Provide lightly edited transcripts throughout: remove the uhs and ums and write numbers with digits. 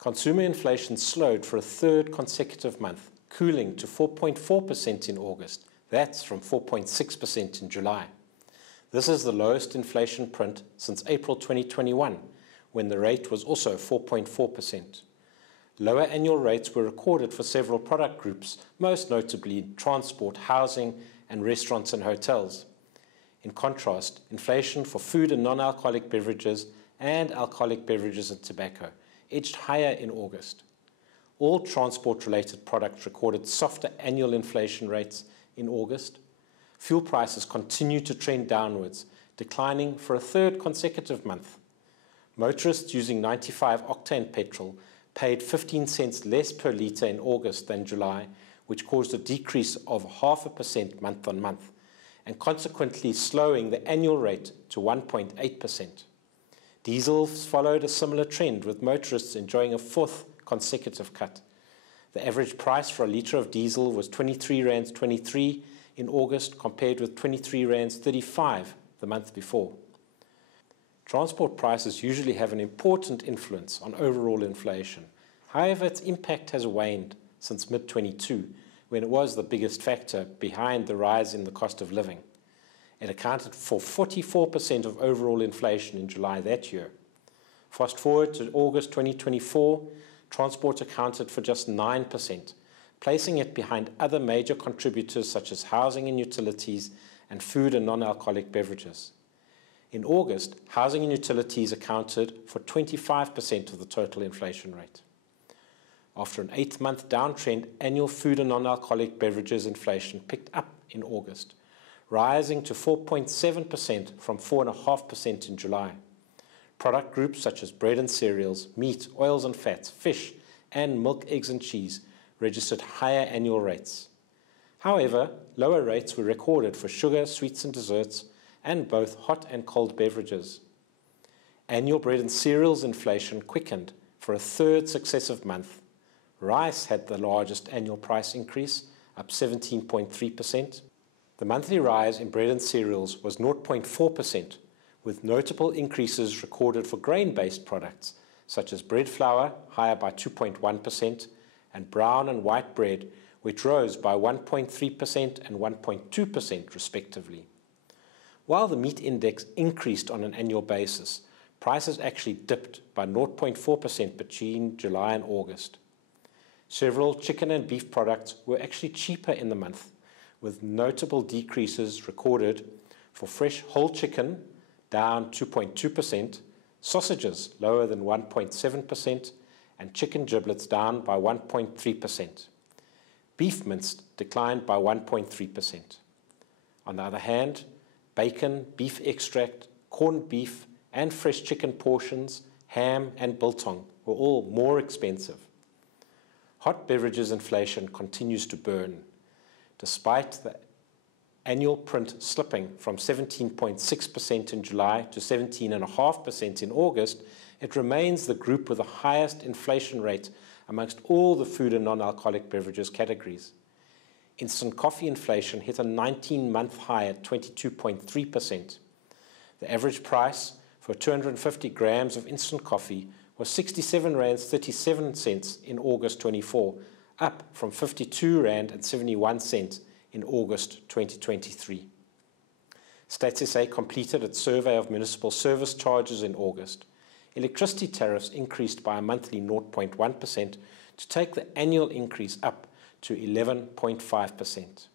Consumer inflation slowed for a third consecutive month, cooling to 4.4% in August. That's from 4.6% in July. This is the lowest inflation print since April 2021, when the rate was also 4.4%. Lower annual rates were recorded for several product groups, most notably transport, housing, and restaurants and hotels. In contrast, inflation for food and non-alcoholic beverages and alcoholic beverages and tobacco edged higher in August. All transport-related products recorded softer annual inflation rates in August. Fuel prices continue to trend downwards, declining for a third consecutive month. Motorists using 95-octane petrol paid 15 cents less per litre in August than July, which caused a decrease of 0.5% month-on-month, and consequently slowing the annual rate to 1.8%. Diesel followed a similar trend, with motorists enjoying a fourth consecutive cut. The average price for a litre of diesel was 23 rands 23 in August, compared with 23 rands 35 the month before. Transport prices usually have an important influence on overall inflation. However, its impact has waned since mid-22, when it was the biggest factor behind the rise in the cost of living. It accounted for 44% of overall inflation in July that year. Fast forward to August 2024, transport accounted for just 9%, placing it behind other major contributors such as housing and utilities and food and non-alcoholic beverages. In August, housing and utilities accounted for 25% of the total inflation rate. After an 8-month downtrend, annual food and non-alcoholic beverages inflation picked up in August, rising to 4.7% from 4.5% in July. Product groups such as bread and cereals, meat, oils and fats, fish, and milk, eggs and cheese registered higher annual rates. However, lower rates were recorded for sugar, sweets and desserts, and both hot and cold beverages. Annual bread and cereals inflation quickened for a third successive month. Rice had the largest annual price increase, up 17.3%. The monthly rise in bread and cereals was 0.4%, with notable increases recorded for grain-based products, such as bread flour, higher by 2.1%, and brown and white bread, which rose by 1.3% and 1.2% respectively. While the meat index increased on an annual basis, prices actually dipped by 0.4% between July and August. Several chicken and beef products were actually cheaper in the month, with notable decreases recorded for fresh whole chicken, down 2.2%, sausages lower than 1.7%, and chicken giblets down by 1.3%. Beef minced declined by 1.3%. On the other hand, bacon, beef extract, corned beef, and fresh chicken portions, ham and biltong were all more expensive. Hot beverages inflation continues to burn. Despite the annual print slipping from 17.6% in July to 17.5% in August, it remains the group with the highest inflation rate amongst all the food and non-alcoholic beverages categories. Instant coffee inflation hit a 19-month high at 22.3%. The average price for 250 grams of instant coffee was 67 rands 37 cents in August 24, up from 52 rand and 71 cents in August 2023. Stats SA completed its survey of municipal service charges in August. Electricity tariffs increased by a monthly 0.1% to take the annual increase up to 11.5%.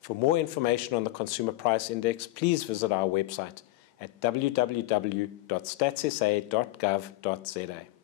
For more information on the Consumer Price Index, please visit our website at www.statssa.gov.za.